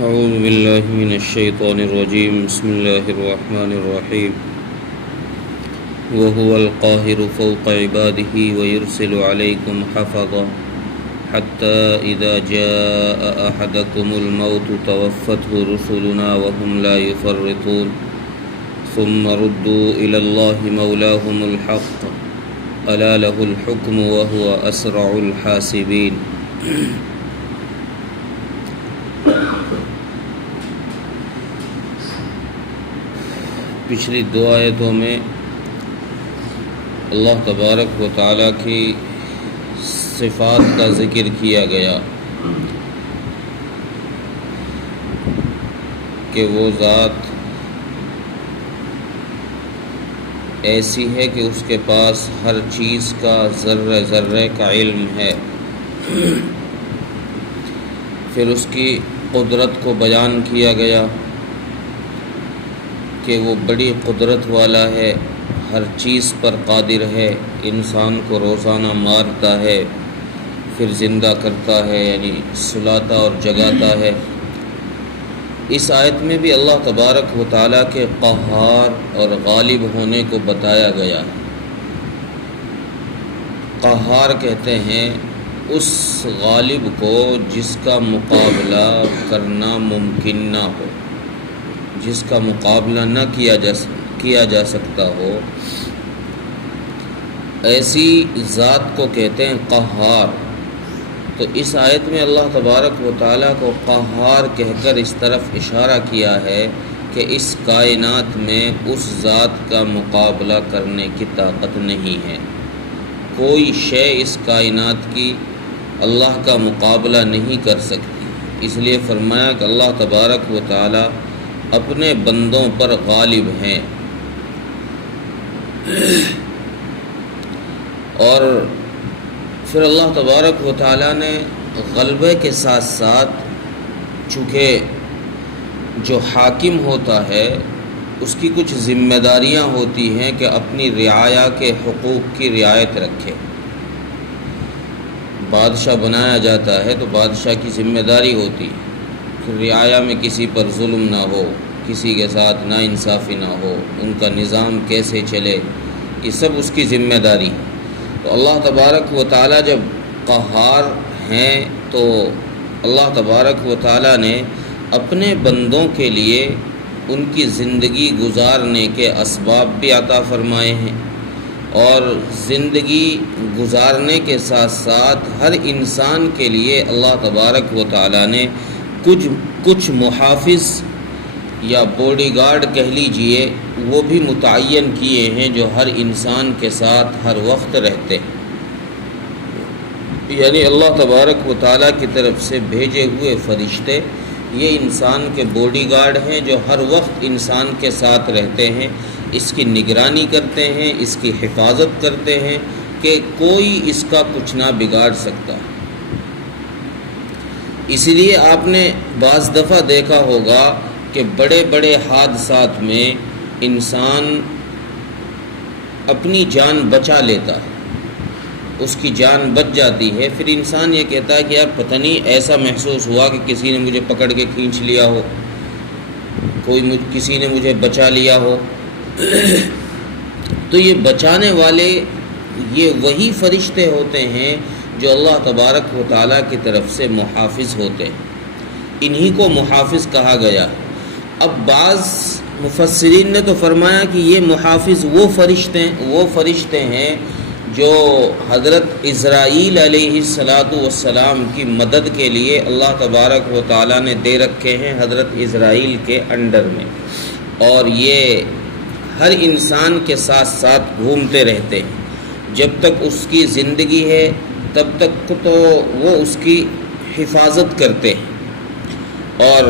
أعوذ بالله من الشيطان الرجيم بسم الله الرحمن الرحيم وهو القاهر فوق عباده ويرسل عليكم حفظا حتى إذا جاء أحدكم الموت توفته رسلنا وهم لا يفرطون ثم ردوا إلى الله مولاهم الحق ألا له الحكم وهو أسرع الحاسبين پچھلی دو آیتوں میں اللہ تبارک و تعالیٰ کی صفات کا ذکر کیا گیا کہ وہ ذات ایسی ہے کہ اس کے پاس ہر چیز کا ذرے ذرے کا علم ہے۔ پھر اس کی قدرت کو بیان کیا گیا کہ وہ بڑی قدرت والا ہے، ہر چیز پر قادر ہے، انسان کو روزانہ مارتا ہے پھر زندہ کرتا ہے، یعنی سلاتا اور جگاتا ہے۔ اس آیت میں بھی اللہ تبارک و تعالیٰ کے قہار اور غالب ہونے کو بتایا گیا۔ قہار کہتے ہیں اس غالب کو جس کا مقابلہ کرنا ممکن نہ ہو، جس کا مقابلہ نہ کیا جا سکتا ہو، ایسی ذات کو کہتے ہیں قہار۔ تو اس آیت میں اللہ تبارک و تعالیٰ کو قہار کہہ کر اس طرف اشارہ کیا ہے کہ اس کائنات میں اس ذات کا مقابلہ کرنے کی طاقت نہیں ہے۔ کوئی شے اس کائنات کی اللہ کا مقابلہ نہیں کر سکتی۔ اس لیے فرمایا کہ اللہ تبارک و تعالیٰ اپنے بندوں پر غالب ہیں، اور پھر اللہ تبارک و تعالیٰ نے غلبے کے ساتھ ساتھ چونکہ جو حاکم ہوتا ہے اس کی کچھ ذمہ داریاں ہوتی ہیں کہ اپنی رعایا کے حقوق کی رعایت رکھے۔ بادشاہ بنایا جاتا ہے تو بادشاہ کی ذمہ داری ہوتی ہے کہ رعایا میں کسی پر ظلم نہ ہو، کسی کے ساتھ ناانصافی نہ ہو، ان کا نظام کیسے چلے، یہ سب اس کی ذمہ داری ہے۔ تو اللہ تبارک و تعالیٰ جب قہار ہیں تو اللہ تبارک و تعالیٰ نے اپنے بندوں کے لیے ان کی زندگی گزارنے کے اسباب بھی عطا فرمائے ہیں، اور زندگی گزارنے کے ساتھ ساتھ ہر انسان کے لیے اللہ تبارک و تعالیٰ نے کچھ محافظ یا باڈی گارڈ کہہ لیجئے وہ بھی متعین کیے ہیں جو ہر انسان کے ساتھ ہر وقت رہتے ہیں۔ یعنی اللہ تبارک و تعالیٰ کی طرف سے بھیجے ہوئے فرشتے یہ انسان کے باڈی گارڈ ہیں جو ہر وقت انسان کے ساتھ رہتے ہیں، اس کی نگرانی کرتے ہیں، اس کی حفاظت کرتے ہیں کہ کوئی اس کا کچھ نہ بگاڑ سکتا۔ اسی لیے آپ نے بعض دفعہ دیکھا ہوگا کہ بڑے بڑے حادثات میں انسان اپنی جان بچا لیتا ہے، اس کی جان بچ جاتی ہے، پھر انسان یہ کہتا ہے کہ یار پتہ نہیں ایسا محسوس ہوا کہ کسی نے مجھے پکڑ کے کھینچ لیا ہو، کسی نے مجھے بچا لیا ہو۔ تو یہ بچانے والے یہ وہی فرشتے ہوتے ہیں جو اللہ تبارک و تعالیٰ کی طرف سے محافظ ہوتے ہیں، انہی کو محافظ کہا گیا۔ اب بعض مفسرین نے تو فرمایا کہ یہ محافظ وہ فرشتے ہیں جو حضرت اسرائیل علیہ السلام کی مدد کے لیے اللہ تبارک و تعالیٰ نے دے رکھے ہیں حضرت اسرائیل کے انڈر میں، اور یہ ہر انسان کے ساتھ ساتھ گھومتے رہتے ہیں۔ جب تک اس کی زندگی ہے تب تک تو وہ اس کی حفاظت کرتے ہیں، اور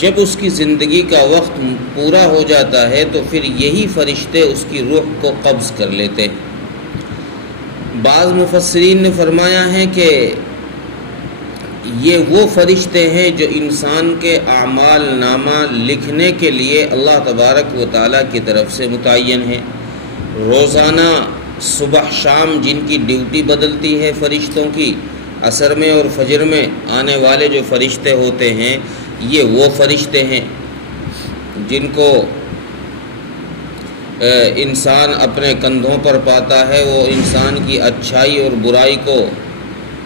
جب اس کی زندگی کا وقت پورا ہو جاتا ہے تو پھر یہی فرشتے اس کی روح کو قبض کر لیتے ہیں۔ بعض مفسرین نے فرمایا ہے کہ یہ وہ فرشتے ہیں جو انسان کے اعمال نامہ لکھنے کے لیے اللہ تبارک و تعالیٰ کی طرف سے متعین ہیں۔ روزانہ صبح شام جن کی ڈیوٹی بدلتی ہے فرشتوں کی، عصر میں اور فجر میں آنے والے جو فرشتے ہوتے ہیں یہ وہ فرشتے ہیں جن کو انسان اپنے کندھوں پر پاتا ہے۔ وہ انسان کی اچھائی اور برائی کو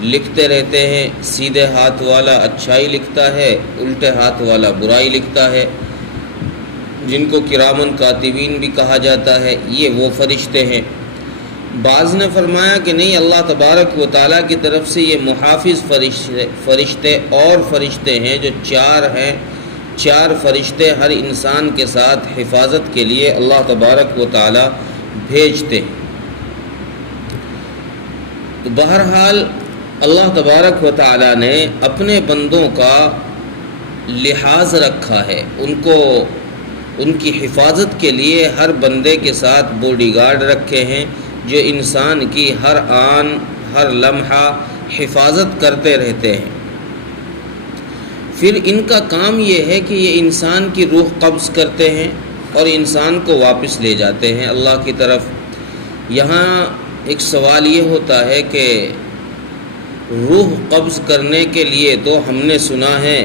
لکھتے رہتے ہیں۔ سیدھے ہاتھ والا اچھائی لکھتا ہے، الٹے ہاتھ والا برائی لکھتا ہے، جن کو کرامن کاتبین بھی کہا جاتا ہے۔ یہ وہ فرشتے ہیں۔ بعض نے فرمایا کہ نہیں، اللہ تبارک و تعالیٰ کی طرف سے یہ محافظ فرشتے اور فرشتے ہیں جو 4 ہیں۔ 4 فرشتے ہر انسان کے ساتھ حفاظت کے لیے اللہ تبارک و تعالیٰ بھیجتے ہیں۔ تو بہرحال اللہ تبارک و تعالیٰ نے اپنے بندوں کا لحاظ رکھا ہے، ان کی حفاظت کے لیے ہر بندے کے ساتھ باڈی گارڈ رکھے ہیں جو انسان کی ہر آن ہر لمحہ حفاظت کرتے رہتے ہیں۔ پھر ان کا کام یہ ہے کہ یہ انسان کی روح قبض کرتے ہیں اور انسان کو واپس لے جاتے ہیں اللہ کی طرف۔ یہاں ایک سوال یہ ہوتا ہے کہ روح قبض کرنے کے لیے تو ہم نے سنا ہے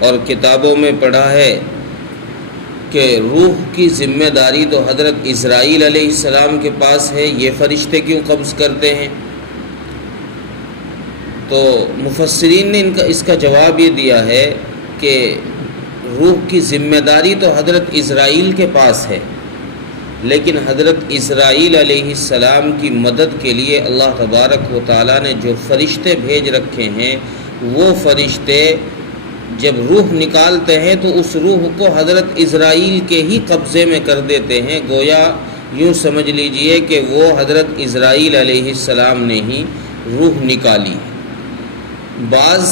اور کتابوں میں پڑھا ہے کہ روح کی ذمہ داری تو حضرت اسرائیل علیہ السلام کے پاس ہے، یہ فرشتے کیوں قبض کرتے ہیں؟ تو مفسرین نے اس کا جواب یہ دیا ہے کہ روح کی ذمہ داری تو حضرت اسرائیل کے پاس ہے، لیکن حضرت اسرائیل علیہ السلام کی مدد کے لیے اللہ تبارک و تعالیٰ نے جو فرشتے بھیج رکھے ہیں، وہ فرشتے جب روح نکالتے ہیں تو اس روح کو حضرت اسرائیل کے ہی قبضے میں کر دیتے ہیں۔ گویا یوں سمجھ لیجئے کہ وہ حضرت اسرائیل علیہ السلام نے ہی روح نکالی۔ بعض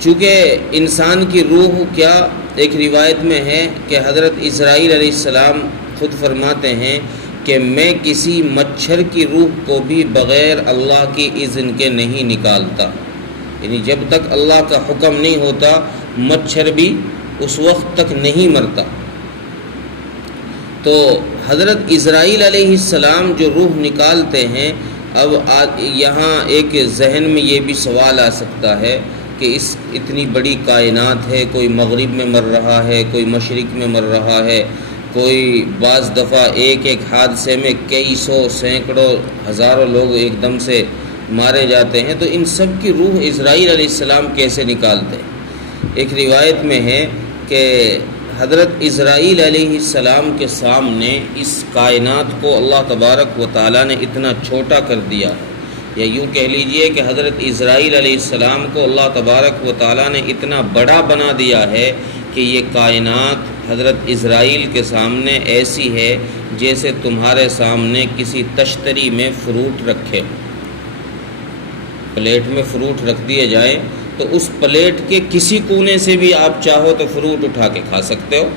چونکہ انسان کی روح کیا، ایک روایت میں ہے کہ حضرت اسرائیل علیہ السلام خود فرماتے ہیں کہ میں کسی مچھر کی روح کو بھی بغیر اللہ کی اذن کے نہیں نکالتا، یعنی جب تک اللہ کا حکم نہیں ہوتا مچھر بھی اس وقت تک نہیں مرتا۔ تو حضرت اسرائیل علیہ السلام جو روح نکالتے ہیں، اب یہاں ایک ذہن میں یہ بھی سوال آ سکتا ہے کہ اتنی بڑی کائنات ہے، کوئی مغرب میں مر رہا ہے، کوئی مشرق میں مر رہا ہے، کوئی بعض دفعہ ایک حادثے میں کئی سو سینکڑوں ہزاروں لوگ ایک دم سے مارے جاتے ہیں، تو ان سب کی روح اسرائیل علیہ السلام کیسے نکالتے ہیں؟ ایک روایت میں ہے کہ حضرت اسرائیل علیہ السلام کے سامنے اس کائنات کو اللہ تبارک و تعالیٰ نے اتنا چھوٹا کر دیا ہے، یا یوں کہہ لیجئے کہ حضرت اسرائیل علیہ السلام کو اللہ تبارک و تعالیٰ نے اتنا بڑا بنا دیا ہے کہ یہ کائنات حضرت اسرائیل کے سامنے ایسی ہے جیسے تمہارے سامنے کسی تشتری میں فروٹ رکھے، پلیٹ میں فروٹ رکھ دیے جائیں تو اس پلیٹ کے کسی کونے سے بھی آپ چاہو تو فروٹ اٹھا کے کھا سکتے ہو۔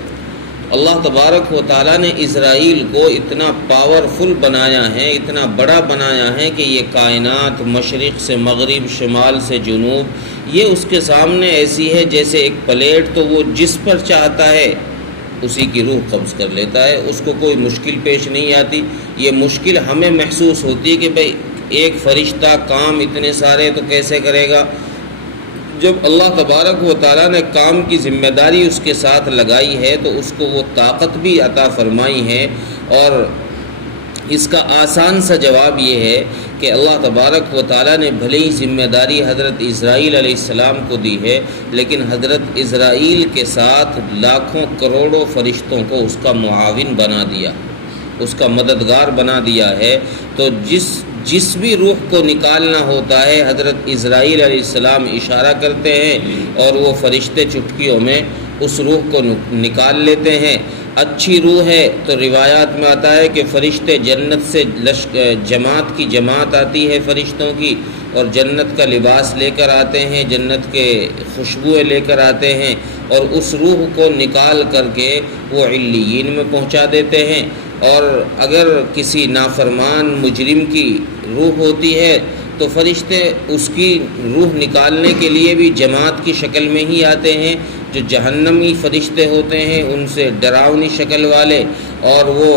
اللہ تبارک و تعالیٰ نے اسرائیل کو اتنا پاورفل بنایا ہے، اتنا بڑا بنایا ہے کہ یہ کائنات مشرق سے مغرب، شمال سے جنوب، یہ اس کے سامنے ایسی ہے جیسے ایک پلیٹ، تو وہ جس پر چاہتا ہے اسی کی روح قبض کر لیتا ہے، اس کو کوئی مشکل پیش نہیں آتی۔ یہ مشکل ہمیں محسوس ہوتی ہے کہ بھئی ایک فرشتہ کام اتنے سارے تو کیسے کرے گا؟ جب اللہ تبارک و تعالیٰ نے کام کی ذمہ داری اس کے ساتھ لگائی ہے تو اس کو وہ طاقت بھی عطا فرمائی ہے۔ اور اس کا آسان سا جواب یہ ہے کہ اللہ تبارک و تعالیٰ نے بھلے ہی ذمہ داری حضرت اسرائیل علیہ السلام کو دی ہے، لیکن حضرت اسرائیل کے ساتھ لاکھوں کروڑوں فرشتوں کو اس کا معاون بنا دیا، اس کا مددگار بنا دیا ہے۔ تو جس بھی روح کو نکالنا ہوتا ہے حضرت اسرائیل علیہ السلام اشارہ کرتے ہیں اور وہ فرشتے چٹکیوں میں اس روح کو نکال لیتے ہیں۔ اچھی روح ہے تو روایات میں آتا ہے کہ فرشتے جنت سے جماعت کی جماعت آتی ہے فرشتوں کی، اور جنت کا لباس لے کر آتے ہیں، جنت کے خوشبوئیں لے کر آتے ہیں، اور اس روح کو نکال کر کے وہ علیین میں پہنچا دیتے ہیں۔ اور اگر کسی نافرمان مجرم کی روح ہوتی ہے تو فرشتے اس کی روح نکالنے کے لیے بھی جماعت کی شکل میں ہی آتے ہیں، جو جہنمی فرشتے ہوتے ہیں ان سے ڈراؤنی شکل والے، اور وہ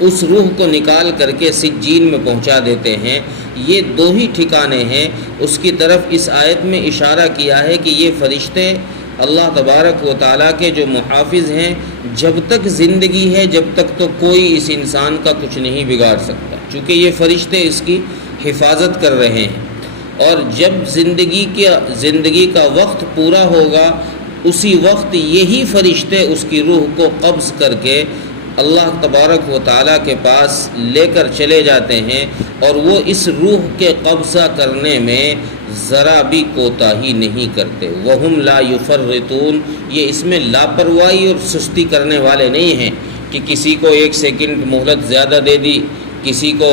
اس روح کو نکال کر کے سجین میں پہنچا دیتے ہیں۔ یہ دو ہی ٹھکانے ہیں، اس کی طرف اس آیت میں اشارہ کیا ہے کہ یہ فرشتے اللہ تبارک و تعالیٰ کے جو محافظ ہیں، جب تک زندگی ہے جب تک تو کوئی اس انسان کا کچھ نہیں بگاڑ سکتا، چونکہ یہ فرشتے اس کی حفاظت کر رہے ہیں۔ اور جب زندگی کا وقت پورا ہوگا، اسی وقت یہی فرشتے اس کی روح کو قبض کر کے اللہ تبارک و تعالیٰ کے پاس لے کر چلے جاتے ہیں، اور وہ اس روح کے قبضہ کرنے میں ذرا بھی کوتاہی نہیں کرتے۔ وَهُمْ لَا يُفَرِّطُونَ، یہ اس میں لاپرواہی اور سستی کرنے والے نہیں ہیں کہ کسی کو 1 سیکنڈ مہلت زیادہ دے دی، کسی کو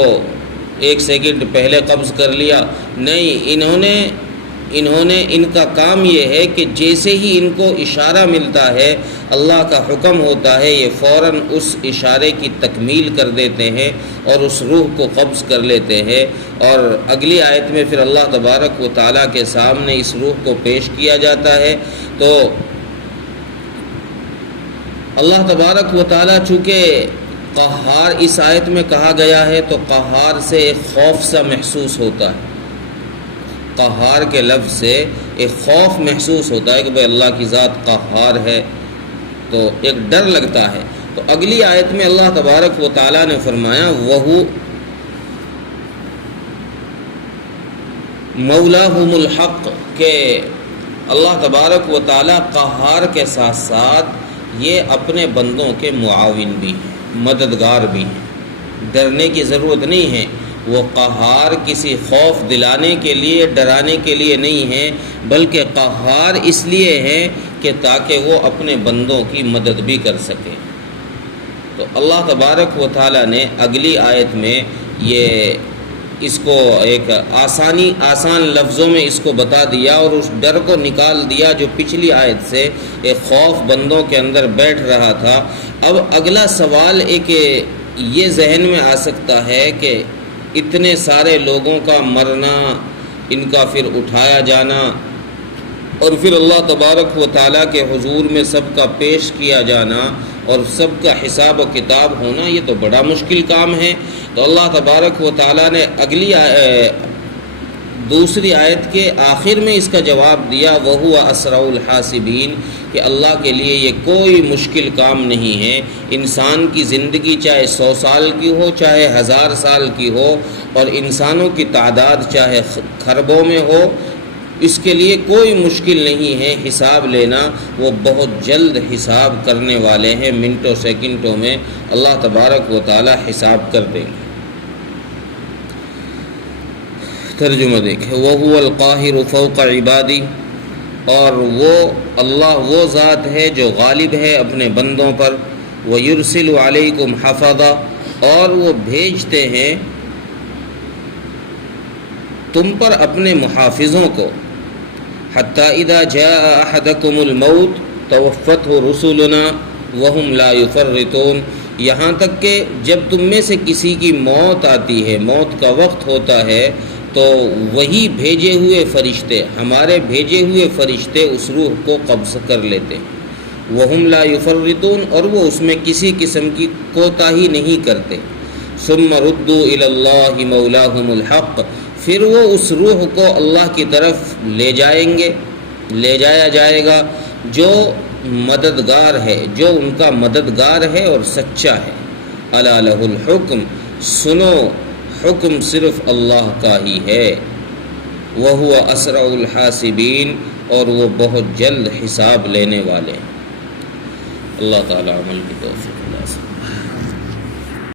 1 سیکنڈ پہلے قبض کر لیا۔ نہیں، انہوں نے ان کا کام یہ ہے کہ جیسے ہی ان کو اشارہ ملتا ہے، اللہ کا حکم ہوتا ہے، یہ فوراً اس اشارے کی تکمیل کر دیتے ہیں اور اس روح کو قبض کر لیتے ہیں۔ اور اگلی آیت میں پھر اللہ تبارک و تعالیٰ کے سامنے اس روح کو پیش کیا جاتا ہے۔ تو اللہ تبارک و تعالیٰ چونکہ قہار اس آیت میں کہا گیا ہے، تو قہار سے ایک خوف سا محسوس ہوتا ہے، قہار کے لفظ سے ایک خوف محسوس ہوتا ہے کہ بھئی اللہ کی ذات قہار ہے، تو ایک ڈر لگتا ہے۔ تو اگلی آیت میں اللہ تبارک و تعالیٰ نے فرمایا وَهُ مولاہم الحق، کہ اللہ تبارک و تعالیٰ قہار کے ساتھ ساتھ یہ اپنے بندوں کے معاون بھی ہیں، مددگار بھی ہیں۔ ڈرنے کی ضرورت نہیں ہے، وہ قہار کسی خوف دلانے کے لیے، ڈرانے کے لیے نہیں ہے، بلکہ قہار اس لیے ہے کہ تاکہ وہ اپنے بندوں کی مدد بھی کر سکے۔ تو اللہ تبارک و تعالیٰ نے اگلی آیت میں یہ اس کو ایک آسان لفظوں میں اس کو بتا دیا اور اس ڈر کو نکال دیا جو پچھلی آیت سے ایک خوف بندوں کے اندر بیٹھ رہا تھا۔ اب اگلا سوال ایک یہ ذہن میں آ سکتا ہے کہ اتنے سارے لوگوں کا مرنا، ان کا پھر اٹھایا جانا، اور پھر اللہ تبارک و تعالیٰ کے حضور میں سب کا پیش کیا جانا اور سب کا حساب و کتاب ہونا، یہ تو بڑا مشکل کام ہے۔ تو اللہ تبارک و تعالیٰ نے دوسری آیت کے آخر میں اس کا جواب دیا وَهُوَ أَسْرَعُ الْحَاسِبِينَ، کہ اللہ کے لیے یہ کوئی مشکل کام نہیں ہے۔ انسان کی زندگی چاہے 100 سال کی ہو، چاہے 1000 سال کی ہو، اور انسانوں کی تعداد چاہے خربوں میں ہو، اس کے لیے کوئی مشکل نہیں ہے حساب لینا۔ وہ بہت جلد حساب کرنے والے ہیں، منٹوں سیکنڈوں میں اللہ تبارک و تعالی حساب کر دیں گے۔ ترجمہ دیکھیں، وَهُوَ الْقَاهِرُ فَوْقَ عِبَادِهِ، اور وہ اللہ وہ ذات ہے جو غالب ہے اپنے بندوں پر، وَيُرْسِلُ عَلَيْكُمْ حَفَظًا، اور وہ بھیجتے ہیں تم پر اپنے محافظوں کو، حَتَّى إِذَا جَاءَ أَحَدَكُمُ الْمَوْتُ تَوَفَّتْهُ رُسُلُنَا وَهُمْ لَا يُفَرِّطُونَ، یہاں تک کہ جب تم میں سے کسی کی موت آتی ہے، موت کا وقت ہوتا ہے، تو وہی بھیجے ہوئے فرشتے، ہمارے بھیجے ہوئے فرشتے اس روح کو قبض کر لیتے، وَهُمْ لَا يُفَرِّطُونَ، اور وہ اس میں کسی قسم کی کوتاہی نہیں کرتے۔ ثُمَّ رُدُّوا إِلَى اللَّهِ مَوْلَاهُمُ الْحَقِّ، پھر وہ اس روح کو اللہ کی طرف لے جایا جائے گا جو مددگار ہے، جو ان کا مددگار ہے اور سچا ہے۔ أَلَا لَهُ الْحُكْمُ، سنو حکم صرف اللہ کا ہی ہے۔ وَهُوَ أَسْرَعُ الْحَاسِبِينَ، اور وہ بہت جلد حساب لینے والے ہیں۔ اللہ تعالی عمل کی توفیق عطا فرمائے۔